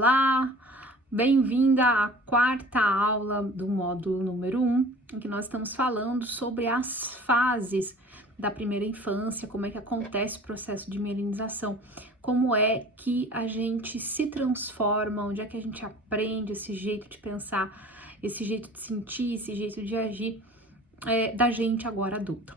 Olá, bem-vinda à quarta aula do módulo número 1, em que nós estamos falando sobre as fases da primeira infância, como é que acontece o processo de mielinização, como é que a gente se transforma, onde é que a gente aprende esse jeito de pensar, esse jeito de sentir, esse jeito de agir da gente agora adulta.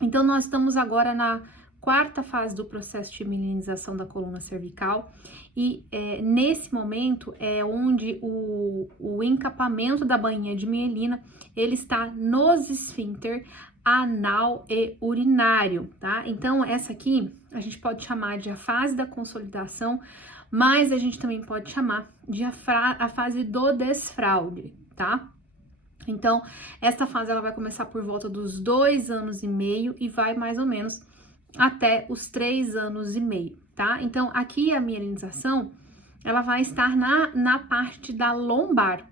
Então, nós estamos agora na quarta fase do processo de mielinização da coluna cervical e nesse momento é onde o encapamento da bainha de mielina ele está nos esfíncter anal e urinário, tá? Então essa aqui a gente pode chamar de a fase da consolidação, mas a gente também pode chamar de a fase do desfraude, tá? Então essa fase ela vai começar por volta dos 2 anos e meio e vai mais ou menos até os 3 anos e meio, tá? Então, aqui a mielinização, ela vai estar na parte da lombar,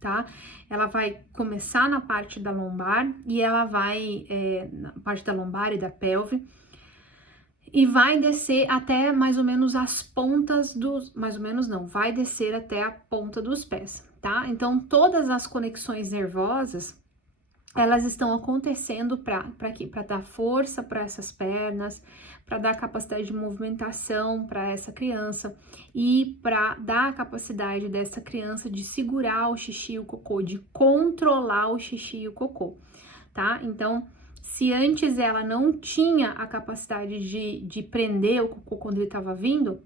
tá? Ela vai começar na parte da lombar e ela vai, na parte da lombar e da pelve, e vai descer até mais ou menos as pontas dos, mais ou menos não, vai descer até a ponta dos pés, tá? Então, todas as conexões nervosas, elas estão acontecendo para quê? Para dar força para essas pernas, para dar capacidade de movimentação para essa criança e para dar a capacidade dessa criança de segurar o xixi e o cocô, de controlar o xixi e o cocô, tá? Então, se antes ela não tinha a capacidade de prender o cocô quando ele estava vindo,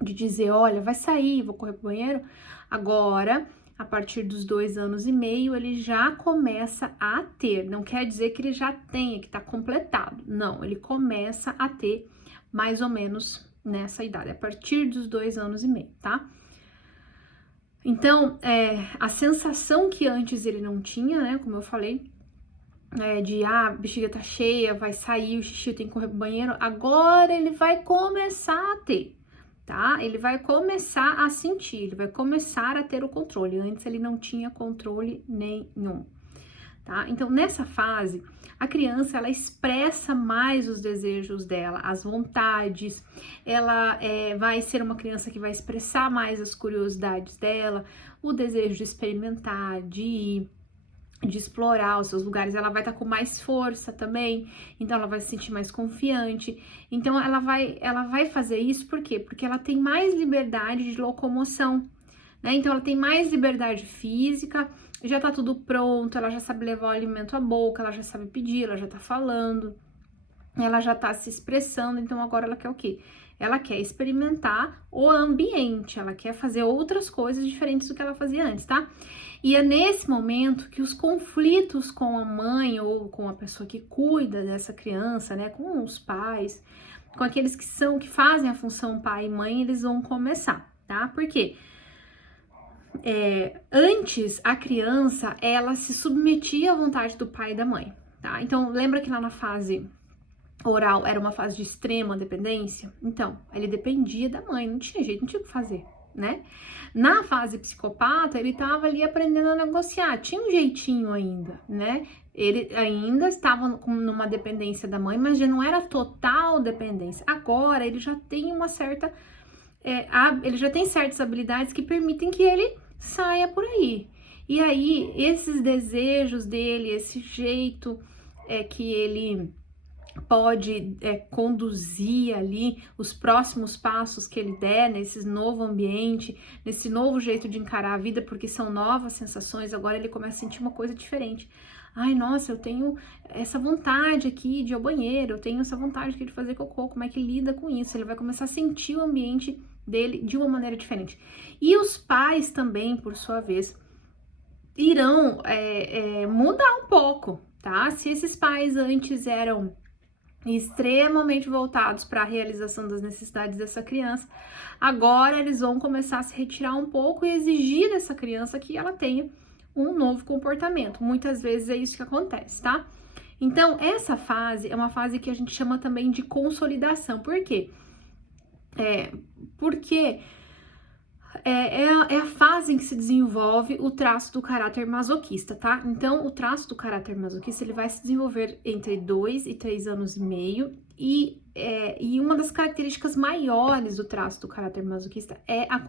de dizer, olha, vai sair, vou correr pro banheiro, agora a partir dos 2 anos e meio, ele já começa a ter, não quer dizer que ele já tenha, que tá completado, não, ele começa a ter mais ou menos nessa idade, a partir dos 2 anos e meio, tá? Então, a sensação que antes ele não tinha, né, como eu falei, a bexiga tá cheia, vai sair, o xixi tem que correr pro banheiro, agora ele vai começar a ter, tá? Ele vai começar a sentir, ele vai começar a ter o controle. Antes ele não tinha controle nenhum, tá? Então, nessa fase, a criança, ela expressa mais os desejos dela, as vontades, ela vai ser uma criança que vai expressar mais as curiosidades dela, o desejo de experimentar, de ir, de explorar os seus lugares, ela vai estar com mais força também, então ela vai se sentir mais confiante, então ela vai fazer isso, por quê? Porque ela tem mais liberdade de locomoção, né? Então ela tem mais liberdade física, já tá tudo pronto, ela já sabe levar o alimento à boca, ela já sabe pedir, ela já tá falando, ela já tá se expressando, então agora ela quer o quê? Ela quer experimentar o ambiente, ela quer fazer outras coisas diferentes do que ela fazia antes, tá? E é nesse momento que os conflitos com a mãe ou com a pessoa que cuida dessa criança, né, com os pais, com aqueles que fazem a função pai e mãe, eles vão começar, tá? Por quê? Antes, a criança, ela se submetia à vontade do pai e da mãe, tá? Então, lembra que lá na fase oral era uma fase de extrema dependência? Então, ele dependia da mãe, não tinha jeito, não tinha o que fazer, né? Na fase psicopata, ele estava ali aprendendo a negociar, tinha um jeitinho ainda, né? Ele ainda estava numa dependência da mãe, mas já não era total dependência. Agora, ele já tem uma certa... ele já tem certas habilidades que permitem que ele saia por aí. E aí, esses desejos dele, esse jeito que ele pode conduzir ali os próximos passos que ele der nesse novo ambiente, nesse novo jeito de encarar a vida, porque são novas sensações, agora ele começa a sentir uma coisa diferente. Ai, nossa, eu tenho essa vontade aqui de ir ao banheiro, eu tenho essa vontade aqui de fazer cocô, como é que lida com isso? Ele vai começar a sentir o ambiente dele de uma maneira diferente. E os pais também, por sua vez, irão mudar um pouco, tá? Se esses pais antes eram extremamente voltados para a realização das necessidades dessa criança, agora eles vão começar a se retirar um pouco e exigir dessa criança que ela tenha um novo comportamento. Muitas vezes é isso que acontece, tá? Então, essa fase é uma fase que a gente chama também de consolidação. Por quê? Porque É a fase em que se desenvolve o traço do caráter masoquista, tá? Então, o traço do caráter masoquista, ele vai se desenvolver entre 2 e 3 anos e meio, e uma das características maiores do traço do caráter masoquista é a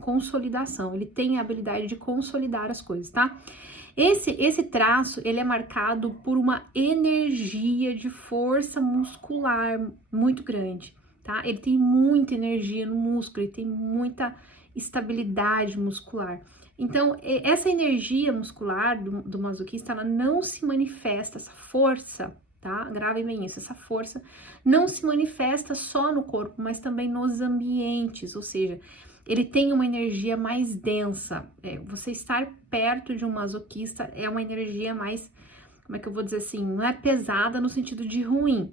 consolidação. Ele tem a habilidade de consolidar as coisas, tá? Esse traço, ele é marcado por uma energia de força muscular muito grande, tá? Ele tem muita energia no músculo, ele tem muita estabilidade muscular. Então, essa energia muscular do masoquista, ela não se manifesta, essa força, tá? Gravem bem isso, essa força não se manifesta só no corpo, mas também nos ambientes, ou seja, ele tem uma energia mais densa. Você estar perto de um masoquista é uma energia mais, como é que eu vou dizer assim, não é pesada no sentido de ruim.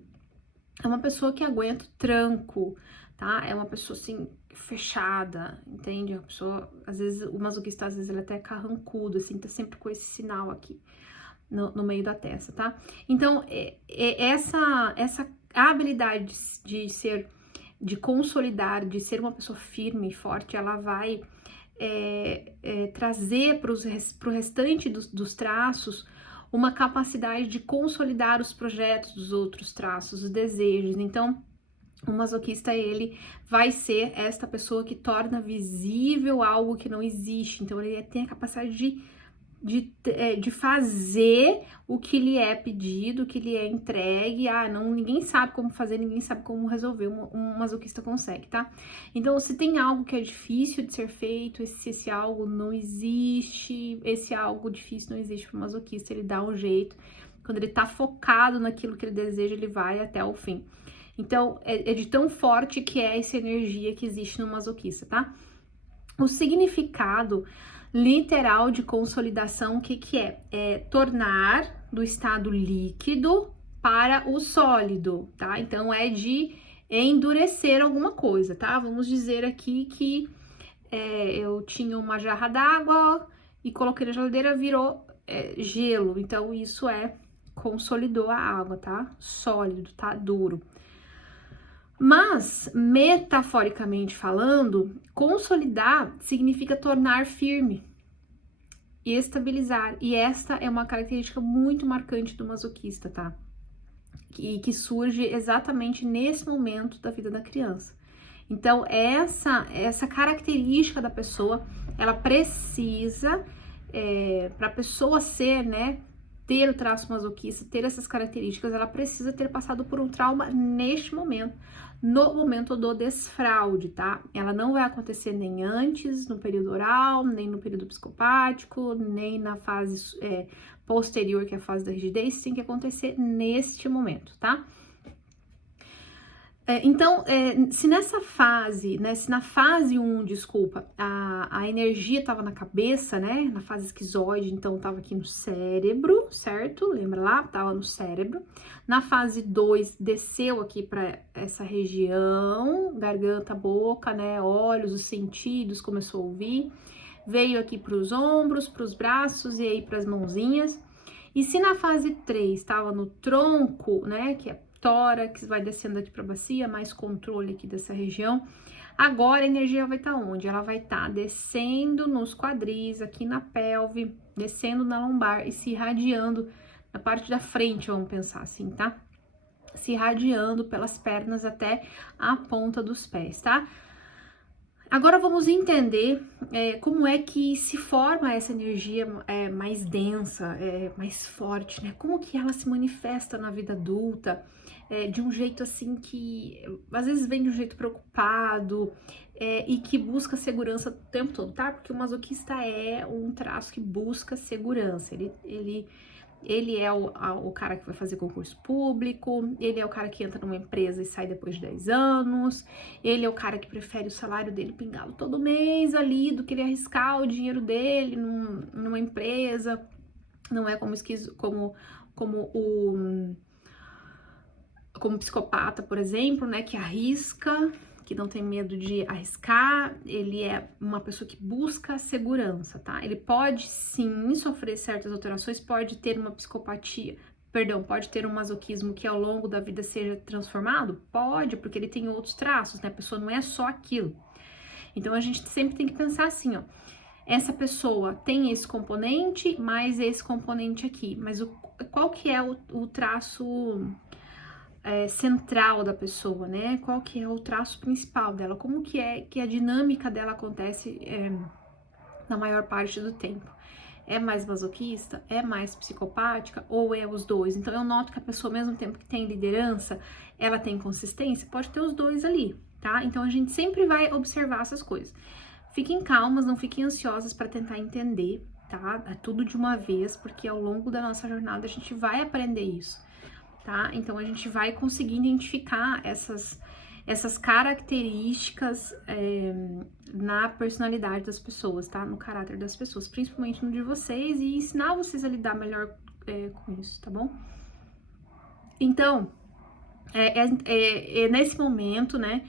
É uma pessoa que aguenta o tranco, tá? É uma pessoa assim, fechada, entende? É uma pessoa, às vezes, o masoquista, às vezes, ele é até carrancudo, assim, tá sempre com esse sinal aqui no meio da testa, tá? Então, essa habilidade de consolidar, de ser uma pessoa firme e forte, ela vai trazer para o restante dos traços uma capacidade de consolidar os projetos dos outros traços, os desejos. Então, o masoquista, ele vai ser esta pessoa que torna visível algo que não existe. Então, ele tem a capacidade de fazer o que lhe é pedido, o que lhe é entregue. Ninguém sabe como fazer, ninguém sabe como resolver, um masoquista consegue, tá? Então, se tem algo que é difícil de ser feito, se esse algo não existe, esse algo difícil não existe para o masoquista, ele dá um jeito. Quando ele tá focado naquilo que ele deseja, ele vai até o fim. Então, é de tão forte que é essa energia que existe no masoquista, tá? O significado literal de consolidação, o que é? É tornar do estado líquido para o sólido, tá? Então, é de endurecer alguma coisa, tá? Vamos dizer aqui que eu tinha uma jarra d'água e coloquei na geladeira, virou gelo. Então, isso consolidou a água, tá? Sólido, tá? Duro. Mas, metaforicamente falando, consolidar significa tornar firme e estabilizar. E esta é uma característica muito marcante do masoquista, tá? Que surge exatamente nesse momento da vida da criança. Então, essa característica da pessoa, ela precisa, para a pessoa ser, né, ter o traço masoquista, ter essas características, ela precisa ter passado por um trauma neste momento, no momento do desfraude, tá? Ela não vai acontecer nem antes, no período oral, nem no período psicopático, nem na fase posterior, que é a fase da rigidez, tem que acontecer neste momento, tá? Então, se nessa fase, né, se na fase 1, desculpa, a energia estava na cabeça, né, na fase esquizoide, então estava aqui no cérebro, certo? Lembra lá? Estava no cérebro. Na fase 2, desceu aqui para essa região, garganta, boca, né, olhos, os sentidos, começou a ouvir. Veio aqui para os ombros, para os braços e aí para as mãozinhas. E se na fase 3 estava no tronco, né, que é tórax, vai descendo aqui para a bacia, mais controle aqui dessa região. Agora a energia vai estar onde? Ela vai estar descendo nos quadris, aqui na pelve, descendo na lombar e se irradiando na parte da frente, vamos pensar assim, tá? Se irradiando pelas pernas até a ponta dos pés, tá? Agora vamos entender como é que se forma essa energia mais densa, mais forte, né? Como que ela se manifesta na vida adulta, de um jeito assim que às vezes vem de um jeito preocupado e que busca segurança o tempo todo, tá? Porque o masoquista é um traço que busca segurança, ele é o cara que vai fazer concurso público, ele é o cara que entra numa empresa e sai depois de 10 anos, ele é o cara que prefere o salário dele pingá-lo todo mês ali, do que ele arriscar o dinheiro dele numa empresa. Não é como psicopata, por exemplo, né, que arrisca, que não tem medo de arriscar. Ele é uma pessoa que busca segurança, tá? Ele pode sim sofrer certas alterações, pode ter uma psicopatia, pode ter um masoquismo que ao longo da vida seja transformado? Pode, porque ele tem outros traços, né? A pessoa não é só aquilo. Então a gente sempre tem que pensar assim, ó, essa pessoa tem esse componente, mais esse componente aqui, mas qual que é o traço central da pessoa, né? Qual que é o traço principal dela? Como que é que a dinâmica dela acontece na maior parte do tempo? É mais masoquista? É mais psicopática? Ou é os dois? Então eu noto que a pessoa, ao mesmo tempo que tem liderança, ela tem consistência, pode ter os dois ali, tá? Então a gente sempre vai observar essas coisas. Fiquem calmas, não fiquem ansiosas para tentar entender, tá? É tudo de uma vez, porque ao longo da nossa jornada a gente vai aprender isso, tá? Então a gente vai conseguir identificar essas características na personalidade das pessoas, tá? No caráter das pessoas, principalmente no de vocês, e ensinar vocês a lidar melhor com isso, tá bom? Então, é nesse momento, né,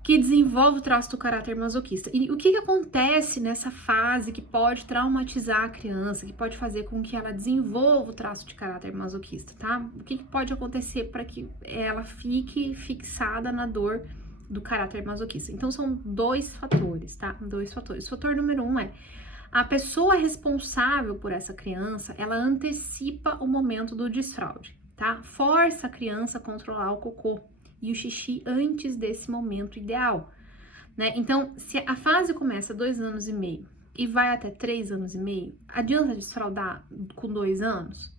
que desenvolve o traço do caráter masoquista. E o que acontece nessa fase que pode traumatizar a criança, que pode fazer com que ela desenvolva o traço de caráter masoquista, tá? O que pode acontecer para que ela fique fixada na dor do caráter masoquista? Então, são 2 fatores, tá? 2 fatores. O fator número 1 é a pessoa responsável por essa criança, ela antecipa o momento do desfraude, tá? Força a criança a controlar o cocô e o xixi antes desse momento ideal, né? Então, se a fase começa 2 anos e meio e vai até 3 anos e meio, adianta desfraldar com 2 anos?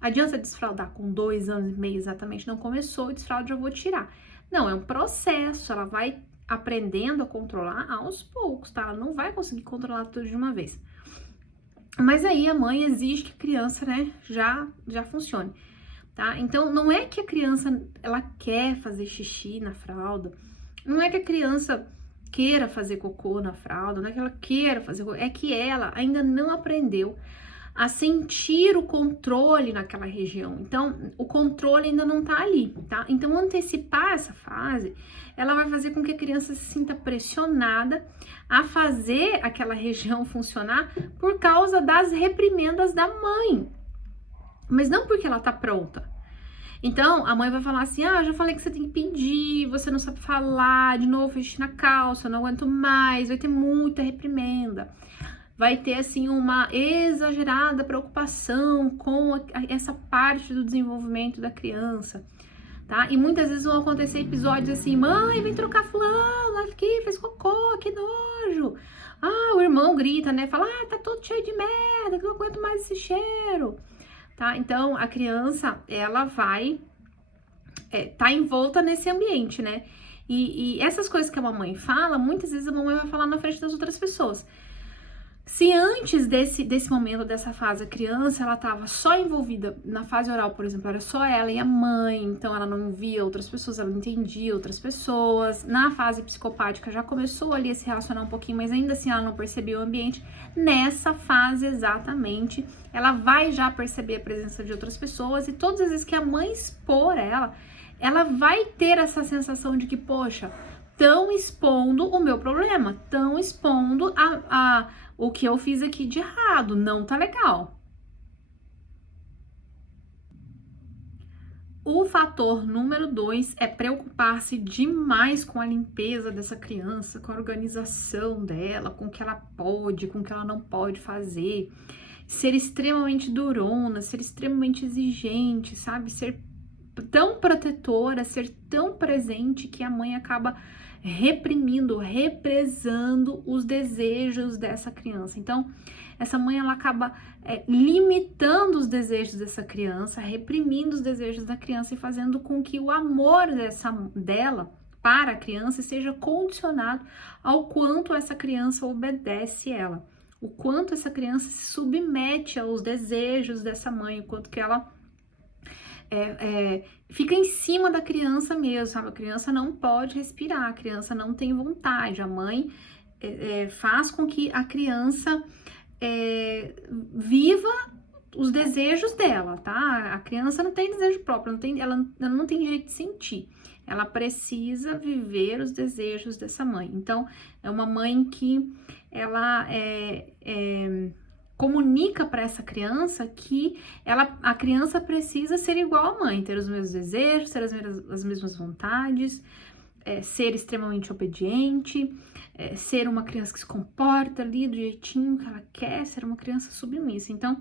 Adianta desfraldar com 2 anos e meio exatamente? Não começou o desfraude, já vou tirar. Não, é um processo, ela vai aprendendo a controlar aos poucos, tá? Ela não vai conseguir controlar tudo de uma vez. Mas aí a mãe exige que a criança, né, já funcione. Tá? Então, não é que a criança, ela quer fazer xixi na fralda, não é que a criança queira fazer cocô na fralda, não é que ela queira fazer cocô, é que ela ainda não aprendeu a sentir o controle naquela região. Então, o controle ainda não tá ali, tá? Então, antecipar essa fase, ela vai fazer com que a criança se sinta pressionada a fazer aquela região funcionar por causa das reprimendas da mãe, mas não porque ela tá pronta. Então, a mãe vai falar assim, ah, já falei que você tem que pedir, você não sabe falar, de novo, xixi na calça, eu não aguento mais, vai ter muita reprimenda. Vai ter, assim, uma exagerada preocupação com essa parte do desenvolvimento da criança, tá? E muitas vezes vão acontecer episódios assim, mãe, vem trocar fulano, aqui, fez cocô, que nojo. Ah, o irmão grita, né, fala, ah, tá todo cheio de merda, que eu não aguento mais esse cheiro. Tá? Então, a criança, ela vai tá envolta nesse ambiente, né? E essas coisas que a mamãe fala, muitas vezes a mamãe vai falar na frente das outras pessoas. Se antes desse momento, dessa fase, a criança, ela tava só envolvida na fase oral, por exemplo, era só ela e a mãe, então ela não via outras pessoas, ela não entendia outras pessoas. Na fase psicopática já começou ali a se relacionar um pouquinho, mas ainda assim ela não percebia o ambiente. Nessa fase, exatamente, ela vai já perceber a presença de outras pessoas e todas as vezes que a mãe expor ela vai ter essa sensação de que, poxa, estão expondo o meu problema, estão expondo o que eu fiz aqui de errado, não tá legal. O fator número 2 é preocupar-se demais com a limpeza dessa criança, com a organização dela, com o que ela pode, com o que ela não pode fazer, ser extremamente durona, ser extremamente exigente, sabe? Ser tão protetora, ser tão presente que a mãe acaba reprimindo, represando os desejos dessa criança. Então, essa mãe, ela acaba limitando os desejos dessa criança, reprimindo os desejos da criança e fazendo com que o amor dela para a criança seja condicionado ao quanto essa criança obedece ela, o quanto essa criança se submete aos desejos dessa mãe, o quanto que ela fica em cima da criança mesmo, sabe? A criança não pode respirar, a criança não tem vontade, a mãe faz com que a criança viva os desejos dela, tá? A criança não tem desejo próprio, ela não tem jeito de sentir, ela precisa viver os desejos dessa mãe. Então, é uma mãe que ela comunica para essa criança que a criança precisa ser igual à mãe, ter os mesmos desejos, ter as mesmas vontades, ser extremamente obediente, ser uma criança que se comporta ali do jeitinho que ela quer, ser uma criança submissa. Então,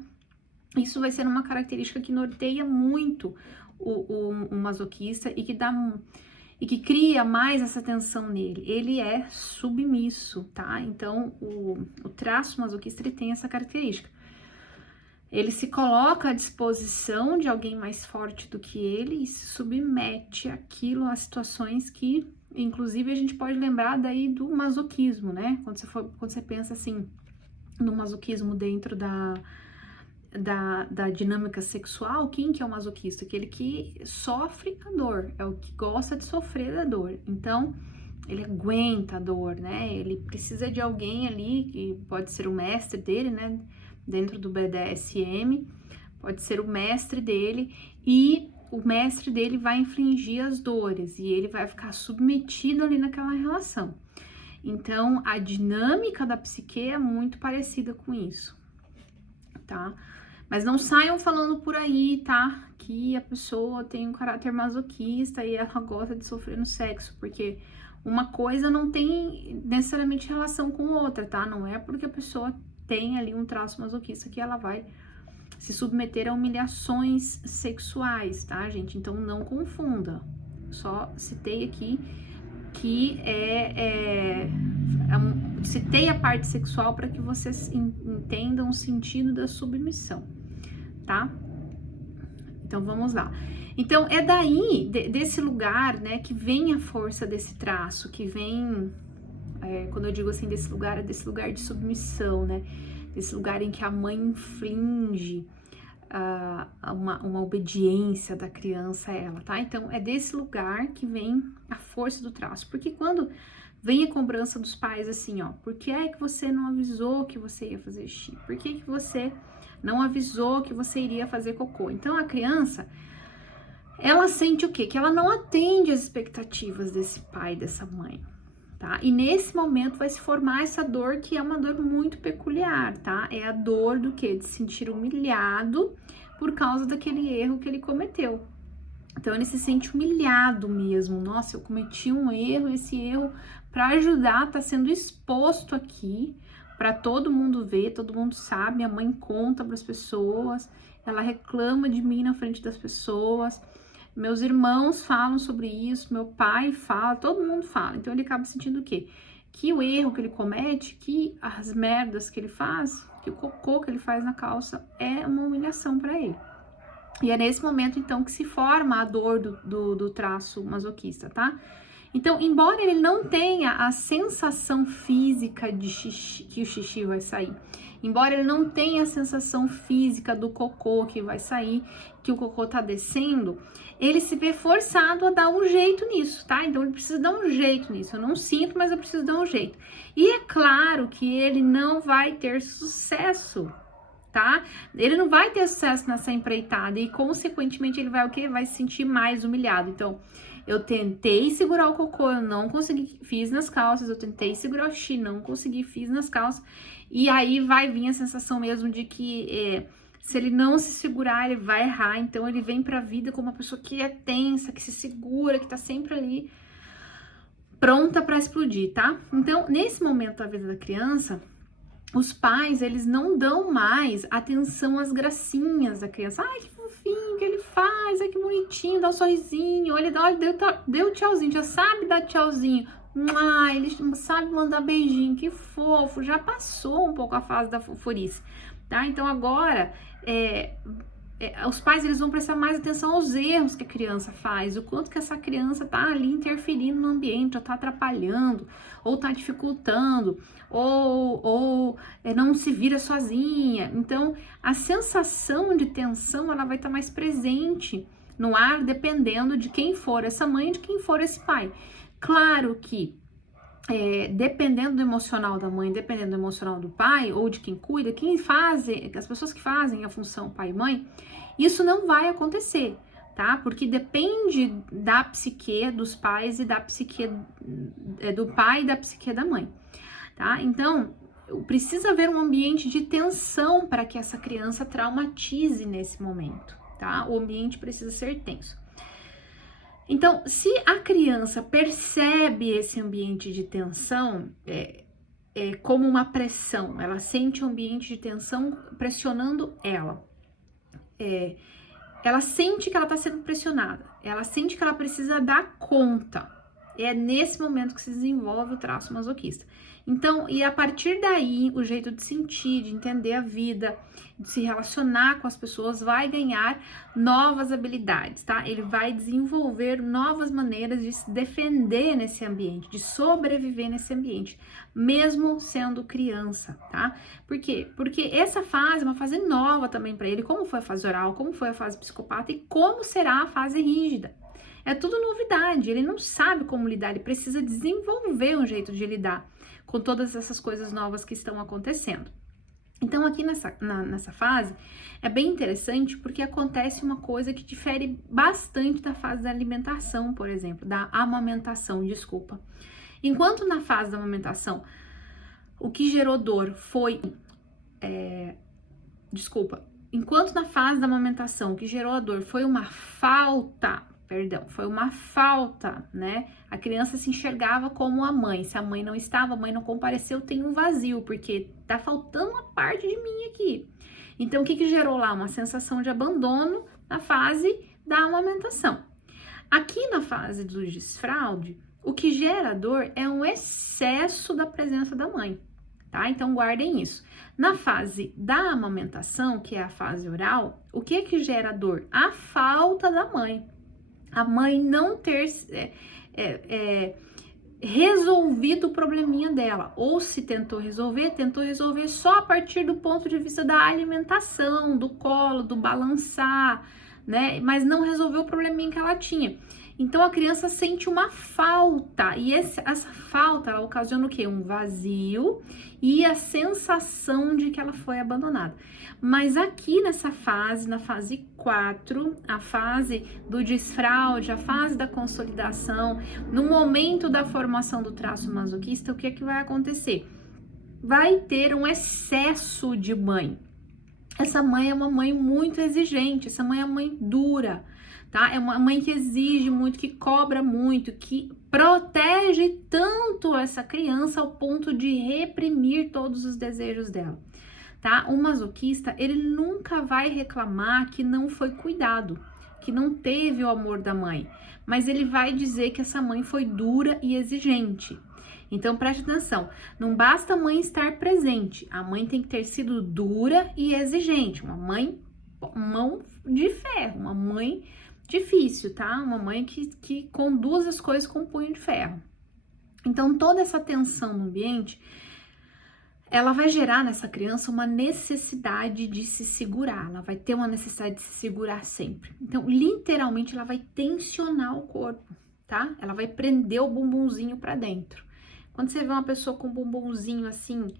isso vai ser uma característica que norteia muito o masoquista e que cria mais essa tensão nele. Ele é submisso, tá? Então, o traço masoquista, ele tem essa característica. Ele se coloca à disposição de alguém mais forte do que ele e se submete àquilo, a situações que, inclusive, a gente pode lembrar daí do masoquismo, né? Quando você pensa assim, no masoquismo dentro da dinâmica sexual, quem que é o masoquista? Aquele que sofre a dor, é o que gosta de sofrer a dor. Então, ele aguenta a dor, né? Ele precisa de alguém ali, que pode ser o mestre dele, né? Dentro do BDSM, pode ser o mestre dele, e o mestre dele vai infligir as dores, e ele vai ficar submetido ali naquela relação. Então, a dinâmica da psique é muito parecida com isso, tá? Mas não saiam falando por aí, tá? Que a pessoa tem um caráter masoquista e ela gosta de sofrer no sexo, porque uma coisa não tem necessariamente relação com outra, tá? Não é porque a pessoa tem ali um traço masoquista que ela vai se submeter a humilhações sexuais, tá, gente? Então não confunda. Só citei aqui que citei a parte sexual para que vocês entendam o sentido da submissão, tá? Então vamos lá. Então é daí, desse lugar, né, que vem a força desse traço, que vem, quando eu digo assim, desse lugar, é desse lugar de submissão, né? Desse lugar em que a mãe inflige uma obediência da criança a ela, tá? Então, é desse lugar que vem a força do traço. Porque quando vem a cobrança dos pais assim, ó, por que é que você não avisou que você ia fazer xixi? Por que que você não avisou que você iria fazer cocô? Então, a criança, ela sente o quê? Que ela não atende às expectativas desse pai, dessa mãe. Tá? E nesse momento vai se formar essa dor, que é uma dor muito peculiar, tá? É a dor do quê? De se sentir humilhado por causa daquele erro que ele cometeu. Então ele se sente humilhado mesmo. Nossa, eu cometi um erro, esse erro, para ajudar, tá sendo exposto aqui para todo mundo ver, todo mundo sabe, a mãe conta para as pessoas, ela reclama de mim na frente das pessoas. Meus irmãos falam sobre isso, meu pai fala, todo mundo fala. Então ele acaba sentindo o quê? Que o erro que ele comete, que as merdas que ele faz, que o cocô que ele faz na calça é uma humilhação para ele. E é nesse momento, então, que se forma a dor do traço masoquista, tá? Então, embora ele não tenha a sensação física de xixi, que o xixi vai sair, embora ele não tenha a sensação física do cocô que vai sair, que o cocô tá descendo, ele se vê forçado a dar um jeito nisso, tá? Então, ele precisa dar um jeito nisso. Eu não sinto, mas eu preciso dar um jeito. E é claro que ele não vai ter sucesso, tá? Ele não vai ter sucesso nessa empreitada e, consequentemente, ele vai o quê? Vai se sentir mais humilhado. Então, eu tentei segurar o cocô, eu não consegui, fiz nas calças, eu tentei segurar o xixi, não consegui, fiz nas calças, e aí vai vir a sensação mesmo de que se ele não se segurar, ele vai errar. Então ele vem pra vida como uma pessoa que é tensa, que se segura, que tá sempre ali pronta pra explodir, tá? Então, nesse momento da vida da criança, os pais, eles não dão mais atenção às gracinhas da criança. Ai, que fofinho que ele faz, ai, que bonitinho, dá um sorrisinho, olha, deu tchauzinho, já sabe dar tchauzinho. Ele sabe mandar beijinho, que fofo, já passou um pouco a fase da fofurice, tá? Então agora, os pais, eles vão prestar mais atenção aos erros que a criança faz, o quanto que essa criança tá ali interferindo no ambiente, ou tá atrapalhando, ou tá dificultando, ou não se vira sozinha. Então, a sensação de tensão, ela vai estar mais presente no ar, dependendo de quem for essa mãe e de quem for esse pai. Claro que, dependendo do emocional da mãe, dependendo do emocional do pai, ou de quem cuida, as pessoas que fazem a função pai e mãe, isso não vai acontecer, tá? Porque depende da psique dos pais e da psique do pai e da psique da mãe, tá? Então, precisa haver um ambiente de tensão para que essa criança traumatize nesse momento, tá? O ambiente precisa ser tenso. Então, se a criança percebe esse ambiente de tensão, como uma pressão, ela sente um ambiente de tensão pressionando ela. Ela sente que ela está sendo pressionada, ela sente que ela precisa dar conta. É nesse momento que se desenvolve o traço masoquista. Então, e a partir daí, o jeito de sentir, de entender a vida, de se relacionar com as pessoas, vai ganhar novas habilidades, tá? Ele vai desenvolver novas maneiras de se defender nesse ambiente, de sobreviver nesse ambiente, mesmo sendo criança, tá? Por quê? Porque essa fase é uma fase nova também para ele, como foi a fase oral, como foi a fase psicopata e como será a fase rígida. É tudo novidade, ele não sabe como lidar, ele precisa desenvolver um jeito de lidar com todas essas coisas novas que estão acontecendo. Então, aqui nessa fase, é bem interessante porque acontece uma coisa que difere bastante da fase da alimentação, por exemplo, da amamentação, desculpa. Enquanto na fase da amamentação, o que gerou dor foi... Enquanto na fase da amamentação, o que gerou a dor foi uma falta... foi uma falta, né? A criança se enxergava como a mãe. Se a mãe não estava, a mãe não compareceu, tem um vazio, porque tá faltando uma parte de mim aqui. Então, o que gerou lá? Uma sensação de abandono na fase da amamentação. Aqui na fase do desfraude, o que gera dor é um excesso da presença da mãe, tá? Então, guardem isso. Na fase da amamentação, que é a fase oral, o que gera dor? A falta da mãe. A mãe não ter resolvido o probleminha dela, ou se tentou resolver só a partir do ponto de vista da alimentação, do colo, do balançar, né? Mas não resolveu o probleminha que ela tinha. Então a criança sente uma falta, e essa falta ela ocasiona o quê? Um vazio e a sensação de que ela foi abandonada. Mas aqui nessa fase, na fase 4, a fase do desfraude, a fase da consolidação, no momento da formação do traço masoquista, o que é que vai acontecer? Vai ter um excesso de mãe. Essa mãe é uma mãe muito exigente, essa mãe é uma mãe dura, tá? É uma mãe que exige muito, que cobra muito, que protege tanto essa criança ao ponto de reprimir todos os desejos dela, tá? O masoquista, ele nunca vai reclamar que não foi cuidado, que não teve o amor da mãe, mas ele vai dizer que essa mãe foi dura e exigente. Então, preste atenção, não basta a mãe estar presente, a mãe tem que ter sido dura e exigente, uma mãe, mão de ferro, uma mãe difícil, tá? Uma mãe que conduz as coisas com punho de ferro. Então, toda essa tensão no ambiente, ela vai gerar nessa criança uma necessidade de se segurar, ela vai ter uma necessidade de se segurar sempre. Então, literalmente, ela vai tensionar o corpo, tá? Ela vai prender o bumbumzinho pra dentro. Quando você vê uma pessoa com o bumbumzinho assim,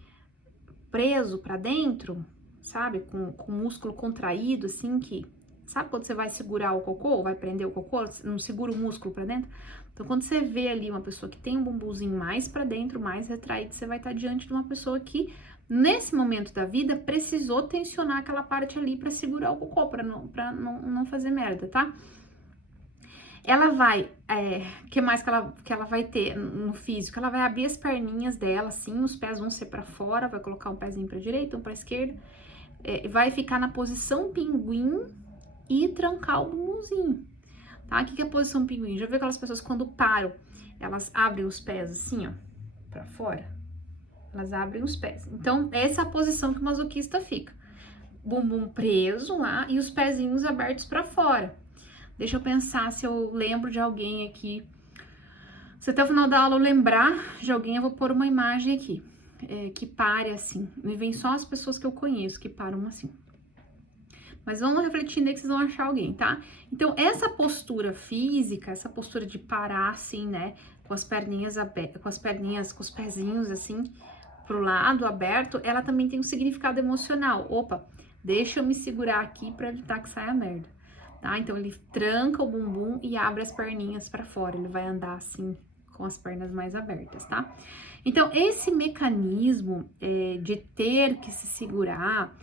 preso pra dentro, sabe? Com o músculo contraído, assim, que... Sabe quando você vai segurar o cocô, vai prender o cocô, não segura o músculo pra dentro? Então, quando você vê ali uma pessoa que tem um bumbumzinho mais pra dentro, mais retraído, você vai estar diante de uma pessoa que, nesse momento da vida, precisou tensionar aquela parte ali pra segurar o cocô, pra não fazer merda, tá? Ela vai, que mais que ela vai ter no físico? Ela vai abrir as perninhas dela, assim, os pés vão ser pra fora, vai colocar um pezinho pra direita, um pra esquerda, vai ficar na posição pinguim e trancar o bumbumzinho, tá? O que é a posição pinguim? Já viu aquelas pessoas quando param, elas abrem os pés assim, ó, pra fora? Elas abrem os pés. Então, essa é a posição que o masoquista fica. Bumbum preso lá e os pezinhos abertos pra fora. Deixa eu pensar se eu lembro de alguém aqui. Se até o final da aula eu lembrar de alguém, eu vou pôr uma imagem aqui, que pare assim. Me vem só as pessoas que eu conheço que param assim. Mas vamos refletindo aí que vocês vão achar alguém, tá? Então, essa postura física, essa postura de parar assim, né? Com as perninhas abertas, com os pezinhos assim, pro lado, aberto, ela também tem um significado emocional. Opa, deixa eu me segurar aqui pra evitar que saia merda. Tá? Então, ele tranca o bumbum e abre as perninhas para fora. Ele vai andar assim, com as pernas mais abertas, tá? Então, esse mecanismo de ter que se segurar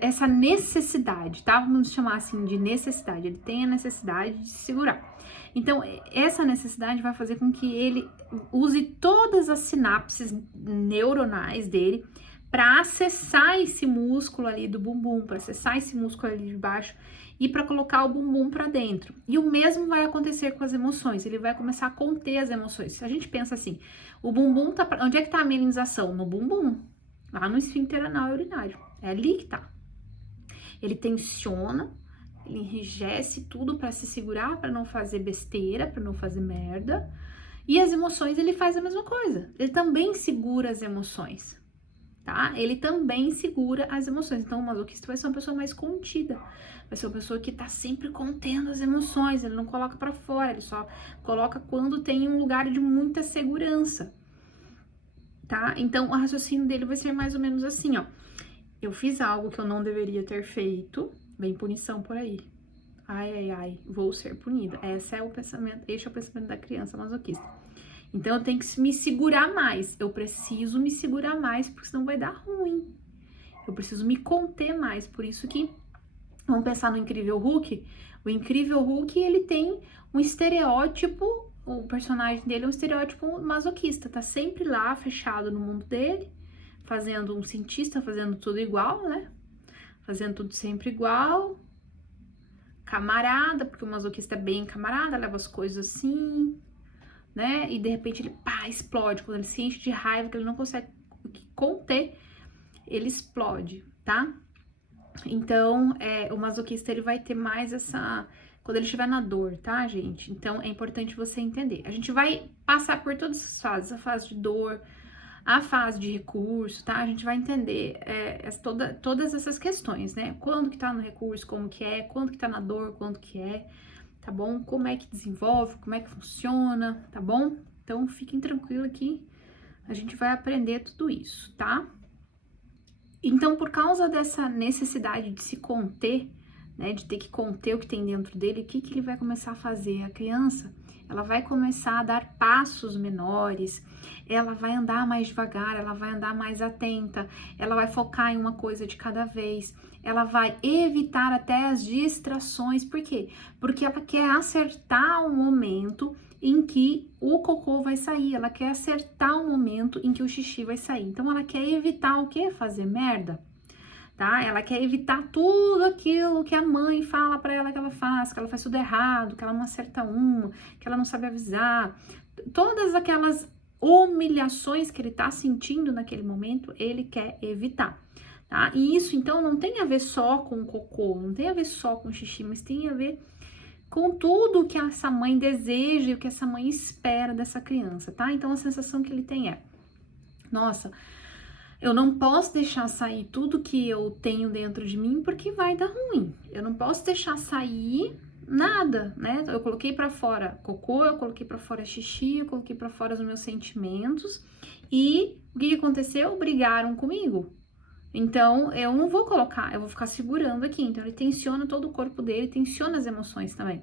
essa necessidade, tá? Vamos chamar assim de necessidade. Ele tem a necessidade de se segurar. Então, essa necessidade vai fazer com que ele use todas as sinapses neuronais dele para acessar esse músculo ali do bumbum, para acessar esse músculo ali de baixo e para colocar o bumbum para dentro. E o mesmo vai acontecer com as emoções, ele vai começar a conter as emoções. Se a gente pensa assim, o bumbum tá, onde é que tá a mielinização? No bumbum, lá no esfíncter anal urinário, é ali que tá. Ele tensiona, ele enrijece tudo para se segurar, para não fazer besteira, para não fazer merda. E as emoções, ele faz a mesma coisa. Ele também segura as emoções, tá? Ele também segura as emoções. Então, o masoquista vai ser uma pessoa mais contida. Vai ser uma pessoa que tá sempre contendo as emoções. Ele não coloca para fora, ele só coloca quando tem um lugar de muita segurança, tá? Então, o raciocínio dele vai ser mais ou menos assim, ó. Eu fiz algo que eu não deveria ter feito, vem punição por aí. Ai, ai, ai, vou ser punida. Esse é o pensamento da criança masoquista. Então, eu tenho que me segurar mais. Eu preciso me segurar mais, porque senão vai dar ruim. Eu preciso me conter mais. Por isso que, vamos pensar no Incrível Hulk. O Incrível Hulk, ele tem um estereótipo, o personagem dele é um estereótipo masoquista. Tá sempre lá, fechado no mundo dele, fazendo um cientista, fazendo tudo igual, né? Fazendo tudo sempre igual. Camarada, porque o masoquista é bem camarada, leva as coisas assim, né? E de repente ele, pá, explode. Quando ele se enche de raiva, que ele não consegue conter, ele explode, tá? Então, o masoquista, ele vai ter mais essa... Quando ele estiver na dor, tá, gente? Então, é importante você entender. A gente vai passar por todas as fases, a fase de dor, a fase de recurso, tá? A gente vai entender todas essas questões, né? Quando que tá no recurso, como que é, quando que tá na dor, quando que é, tá bom? Como é que desenvolve, como é que funciona, tá bom? Então, fiquem tranquilos que a gente vai aprender tudo isso, tá? Então, por causa dessa necessidade de se conter, né, de ter que conter o que tem dentro dele, o que ele vai começar a fazer? A criança, ela vai começar a dar passos menores, ela vai andar mais devagar, ela vai andar mais atenta, ela vai focar em uma coisa de cada vez, ela vai evitar até as distrações. Por quê? Porque ela quer acertar o momento em que o cocô vai sair, ela quer acertar o momento em que o xixi vai sair. Então, ela quer evitar o quê? Fazer merda. Tá? Ela quer evitar tudo aquilo que a mãe fala pra ela que ela faz tudo errado, que ela não acerta uma, que ela não sabe avisar. Todas aquelas humilhações que ele tá sentindo naquele momento, ele quer evitar, tá? E isso, então, não tem a ver só com o cocô, não tem a ver só com o xixi, mas tem a ver com tudo o que essa mãe deseja e o que essa mãe espera dessa criança, tá? Então, a sensação que ele tem é, nossa, eu não posso deixar sair tudo que eu tenho dentro de mim porque vai dar ruim. Eu não posso deixar sair nada, né? Eu coloquei pra fora cocô, eu coloquei pra fora xixi, eu coloquei pra fora os meus sentimentos. E o que aconteceu? Brigaram comigo. Então, eu não vou colocar, eu vou ficar segurando aqui. Então, ele tensiona todo o corpo dele, tensiona as emoções também.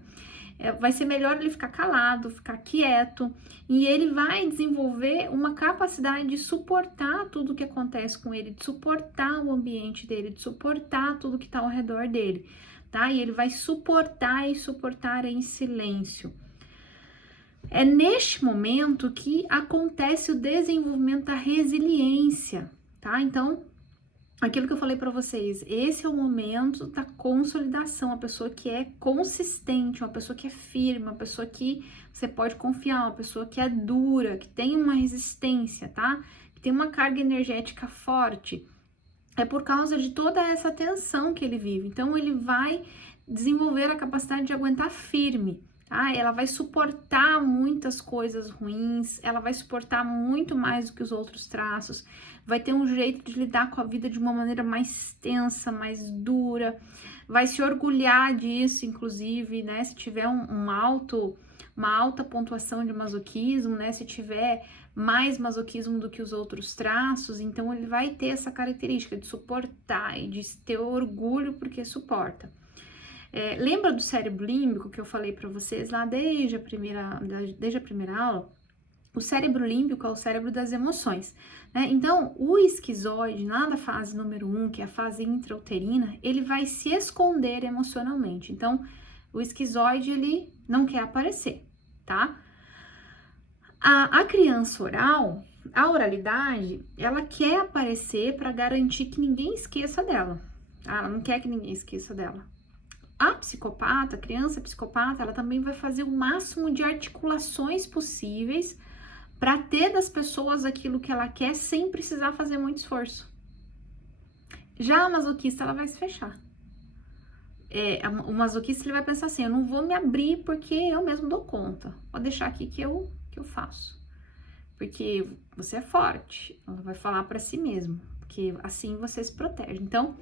Vai ser melhor ele ficar calado, ficar quieto, e ele vai desenvolver uma capacidade de suportar tudo que acontece com ele, de suportar o ambiente dele, de suportar tudo que está ao redor dele, tá? E ele vai suportar e suportar em silêncio. É neste momento que acontece o desenvolvimento da resiliência, tá? Então, aquilo que eu falei para vocês, esse é o momento da consolidação, uma pessoa que é consistente, uma pessoa que é firme, uma pessoa que você pode confiar, uma pessoa que é dura, que tem uma resistência, tá? Que tem uma carga energética forte. É por causa de toda essa tensão que ele vive. Então, ele vai desenvolver a capacidade de aguentar firme, tá? Ela vai suportar muitas coisas ruins, ela vai suportar muito mais do que os outros traços, vai ter um jeito de lidar com a vida de uma maneira mais tensa, mais dura, vai se orgulhar disso, inclusive, né? Se tiver uma alta pontuação de masoquismo, né? Se tiver mais masoquismo do que os outros traços, então ele vai ter essa característica de suportar e de ter orgulho porque suporta. Lembra do cérebro límbico que eu falei para vocês lá desde a primeira aula? O cérebro límbico é o cérebro das emoções, né? Então, o esquizoide, lá da fase número 1, que é a fase intrauterina, ele vai se esconder emocionalmente. Então, o esquizoide, ele não quer aparecer, tá? A criança oral, a oralidade, ela quer aparecer para garantir que ninguém esqueça dela, tá? Ela não quer que ninguém esqueça dela. A psicopata, a criança psicopata, ela também vai fazer o máximo de articulações possíveis para ter das pessoas aquilo que ela quer sem precisar fazer muito esforço. Já a masoquista, ela vai se fechar. O masoquista, ele vai pensar assim, eu não vou me abrir porque eu mesmo dou conta. Vou deixar aqui que eu faço. Porque você é forte. Ela vai falar para si mesmo. Porque assim você se protege. Então,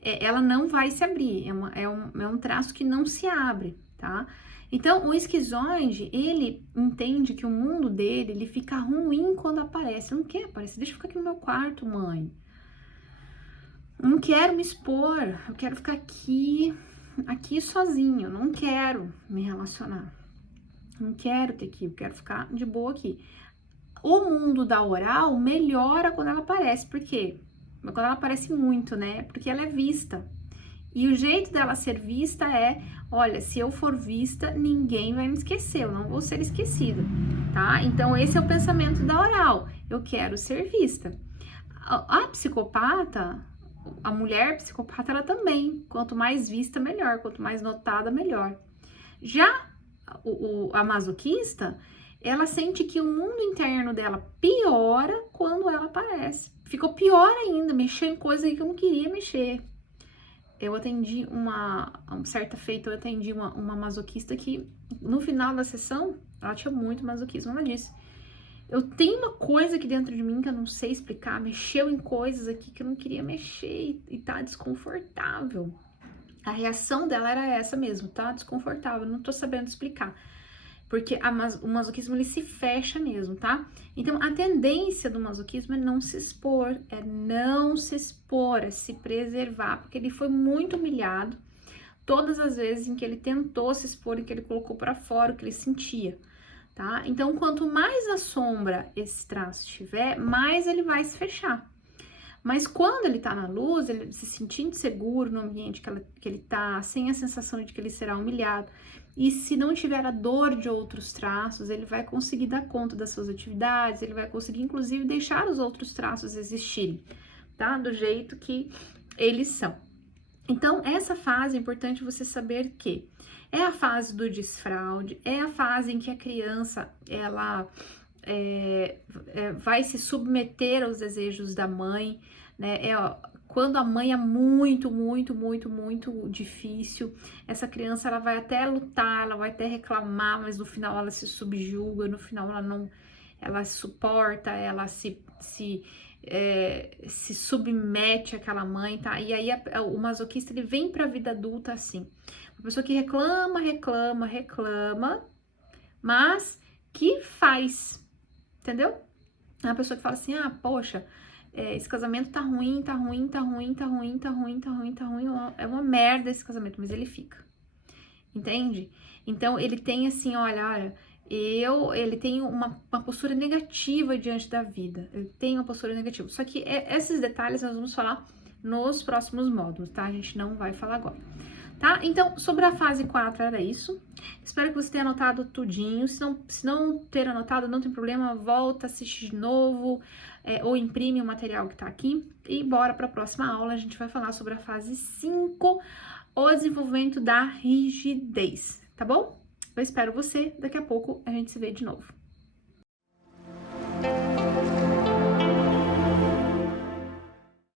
ela não vai se abrir. É um traço que não se abre, tá? Então, o esquizoide, ele entende que o mundo dele, ele fica ruim quando aparece. Eu não quero aparecer, deixa eu ficar aqui no meu quarto, mãe. Eu não quero me expor, eu quero ficar aqui sozinho, eu não quero me relacionar. Não quero ter aqui, eu quero ficar de boa aqui. O mundo da oral melhora quando ela aparece, por quê? Quando ela aparece muito, né? Porque ela é vista. E o jeito dela ser vista é, olha, se eu for vista, ninguém vai me esquecer, eu não vou ser esquecida, tá? Então, esse é o pensamento da oral, eu quero ser vista. A psicopata, a mulher psicopata, ela também, quanto mais vista, melhor, quanto mais notada, melhor. Já a masoquista, ela sente que o mundo interno dela piora quando ela aparece. Ficou pior ainda, mexer em coisa que eu não queria mexer. Eu atendi certa feita, eu atendi uma masoquista que, no final da sessão, ela tinha muito masoquismo, ela disse, eu tenho uma coisa aqui dentro de mim que eu não sei explicar, mexeu em coisas aqui que eu não queria mexer e tá desconfortável. A reação dela era essa mesmo, tá desconfortável, não tô sabendo explicar. Porque o masoquismo, ele se fecha mesmo, tá? Então, a tendência do masoquismo é não se expor, é se preservar, porque ele foi muito humilhado todas as vezes em que ele tentou se expor, em que ele colocou para fora o que ele sentia, tá? Então, quanto mais à sombra esse traço estiver, mais ele vai se fechar. Mas quando ele tá na luz, ele se sentindo seguro no ambiente que ele tá, sem a sensação de que ele será humilhado, e se não tiver a dor de outros traços, ele vai conseguir dar conta das suas atividades, ele vai conseguir, inclusive, deixar os outros traços existirem, tá? Do jeito que eles são. Então, essa fase é importante você saber que é a fase do desfraude, é a fase em que a criança, ela vai se submeter aos desejos da mãe, né? Quando a mãe é muito difícil, essa criança, ela vai até lutar, ela vai até reclamar, mas no final ela se subjuga, no final ela suporta, ela se submete àquela mãe, tá? E aí o masoquista, ele vem para a vida adulta assim, uma pessoa que reclama, mas que faz, entendeu? É uma pessoa que fala assim, poxa, esse casamento tá ruim, é uma merda esse casamento, mas ele fica, entende? Então, ele tem assim, olha, ele tem uma postura negativa diante da vida, ele tem uma postura negativa, só que esses detalhes nós vamos falar nos próximos módulos, tá? A gente não vai falar agora. Tá? Então, sobre a fase 4 era isso. Espero que você tenha anotado tudinho. Se não ter anotado, não tem problema, volta, assiste de novo, ou imprime o material que tá aqui. E bora para a próxima aula, a gente vai falar sobre a fase 5, o desenvolvimento da rigidez, tá bom? Eu espero você, daqui a pouco a gente se vê de novo.